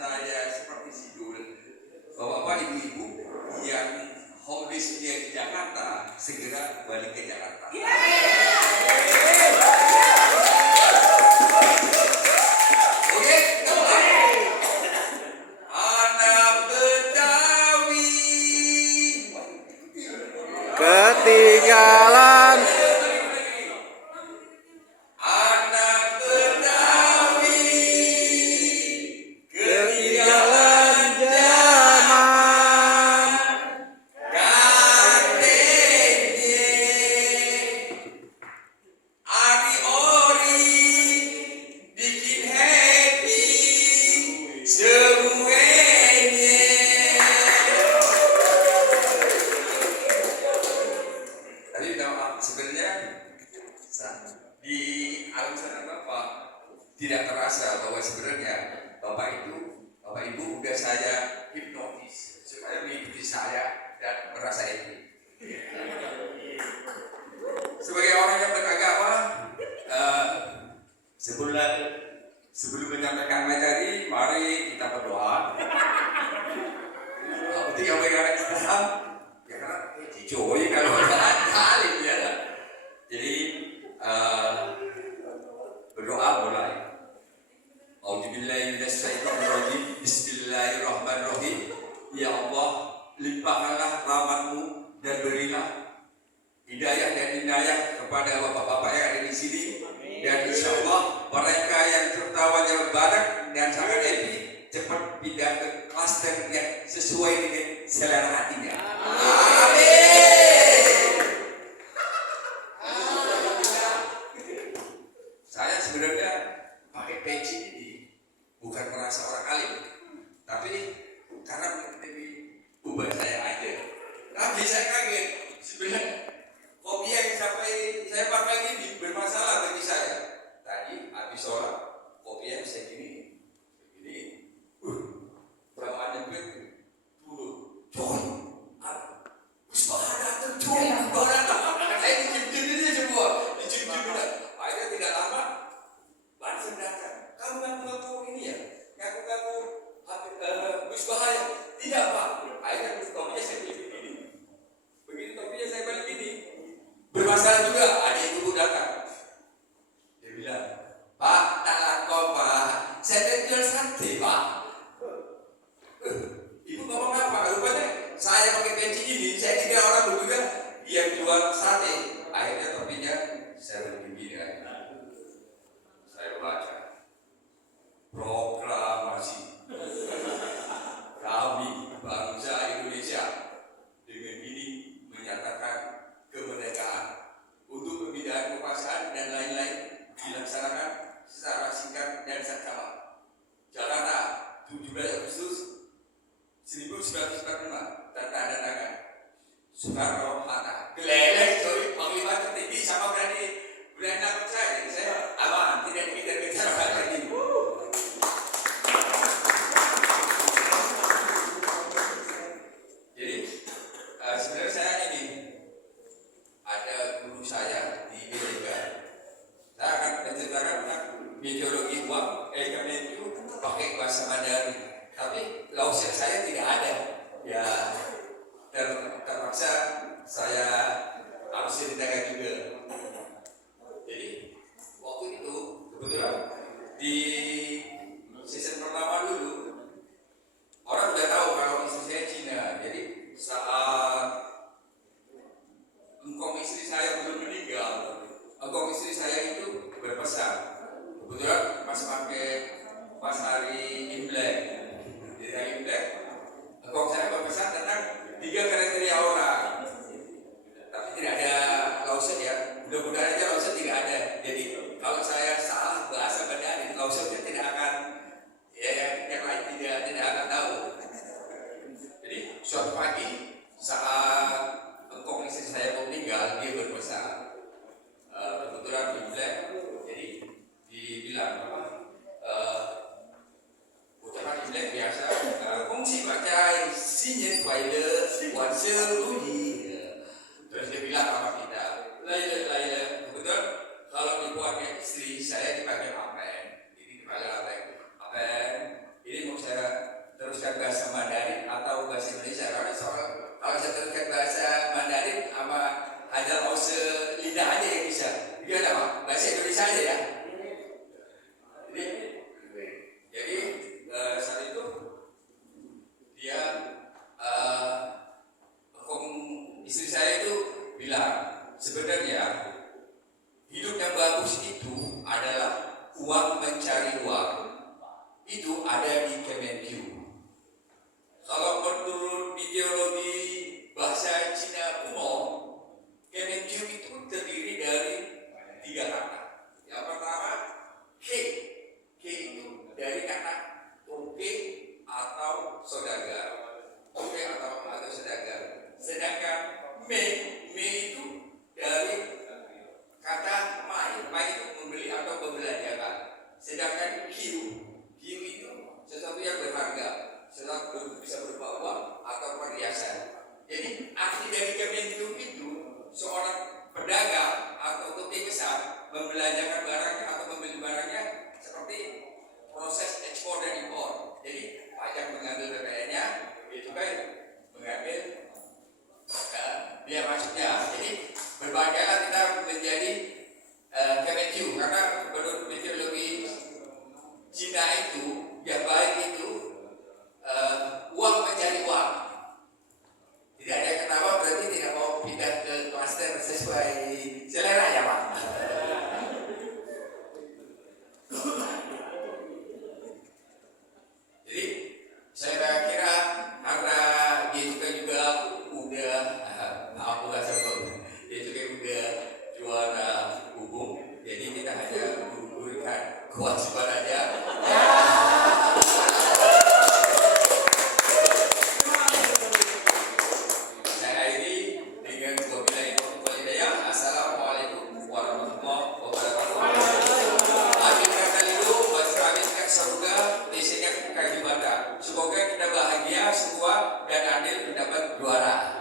saya seperti sidul. Bapak-bapak, ibu-ibu yang homeless di Jakarta segera balik ke Jakarta. Oke, kita mulai. Anak Betawi ketinggalan. Anak Betawi ketinggalan zaman. KTJ Ari Ori bikin happy semuanya. Tapi sebenarnya di alam sana Bapak tidak terasa bahwa sebenarnya Bapak Ibu udah saya hipnotis supaya mengikuti saya dan merasa happy. Sebagai orang yang beragama, sebelum menyampaikan materi, mari kita berdoa. Untuk yang beragama Islam, ya karena coy kalau jalan alim ya. Jadi berdoa mulai. A'udzubillahi minasyaitonirrajim. Bismillahirrahmanirrahim. Ya Allah, limpahkanlah rahmat-Mu dan berilah hidayah dan inayah kepada bapak-bapak yang ada di sini, dan insya Allah mereka yang tertawanya badak dan sangat happy cepat pindah ke klaster yang sesuai dengan selera hatinya. Amin. Saya sebenarnya pakai peci ini bukan merasa orang alim, tapi karena mengikuti ubah saya aja. Tapi saya kaget sebenarnya. Kopi yang saya pakai ini bermasalah bagi saya. Tadi habis sholat, kopi yang saya begini, beramanya turun, coy, usaha datang, coy, barang saya dicium-cium ini semua, dicium-cium. Akhirnya tidak lama, langsung datang. Kamu ngaku ini ya, ngaku bus bahaya, tidak Pak. Akhirnya topinya saya begini, begitu topinya saya balik ini. Bermasalah juga, ada ibu datang. Dia bilang, Pak, tak laku Pak, saya jual sate Pak. Ibu ngomong apa? Rupanya saya pakai peci ini, saya kira orang berbeda yang jual sate. Akhirnya topinya saya begini kan. Saya baca proklamasi kami bangsa Indonesia dengan ini menyatakan kemerdekaan untuk pemindahan kekuasaan dan lain-lain dilaksanakan secara singkat dan saksama. Jakarta, 17 Agustus 1945, tanda tangan Soekarno-Hatta. Geleleh coy, panglima tertinggi sama berani nakut saya. Jadi saya aman, tidak dikejar-kejar lagi. Jadi sebenarnya saya ini ada guru saya di Belanda. Saya akan menceritakan tentang meteorologi uang, kami itu pakai bahasa Mandarin. Tapi lauset saya tidak ada. Ya, terpaksa saya harus ceritakan juga. Jadi waktu itu kebetulan di season pertama dulu orang udah tahu kalau istri saya Cina. Jadi saat engkong istri saya belum meninggal, engkong istri saya itu berpesan. Kebetulan pas hari Imlek, di hari Imlek, engkong saya berpesan tentang 3 kriteria orang. Tapi tidak ada lauset ya. Mudah-mudahan aja lauset tidak ada. Jadi kalau saya salah bahasa Mandarin, lausetnya tidak akan, ya yang lain tidak akan tahu. Jadi suatu pagi saat engkong istri saya mau meninggal, dia berpesan. Kebetulan Imlek, jadi dibilang apa? Ucapan Imlek biasa. Kongsi bacai, sinyen kuaile, wanse ruyi. Terus dia bilang sama kita, Laila, kebetulan kalau dibuatnya istri saya dipanggil Apen. Jadi dipanggil Apen. Apen, ini mau saya meneruskan bahasa Mandarin atau bahasa Indonesia. Karena soal kalau saya teruskan bahasa Mandarin sama hanya mau selidah aja yang bisa. Gimana Pak? Bahasa Indonesia aja ya. Jadi saat itu dia istri saya itu bilang sebenarnya hidup yang bagus itu adalah uang mencari uang. Itu ada di Kemenkyu. Kalau menurut ideologi bahasa Cina kuno, Kemenkyu itu terdiri dari 3 kata. Yang pertama, K. K itu dari kata toke atau saudagar. Toke atau saudagar. Sedangkan me itu dari kata mai. Mai itu membeli atau membelanjakan. Sedangkan Q itu sesuatu yang berharga, sesuatu bisa berupa uang atau perhiasan. Jadi arti dari Kemenkyu itu seorang pedagang atau toke besar membelanjakan barangnya atau membeli barangnya seperti proses ekspor dan impor. Jadi pajak mengambil PPN-nya, itu kan mengambil biaya masuknya. Jadi berbahagialah kita menjadi Kemenkyu karena menurut ideologi Cina itu yang baik itu uang mencari uang. Tidak ada kenapa berarti tidak mau pindah ke klaster sesuai selera ya Pak. Jadi saya kira karena dia juga udah aku gak sebut, dia juga udah juara umum, jadi kita hanya memberikan kewajiban aja. Semoga kita bahagia semua dan adil mendapat juara.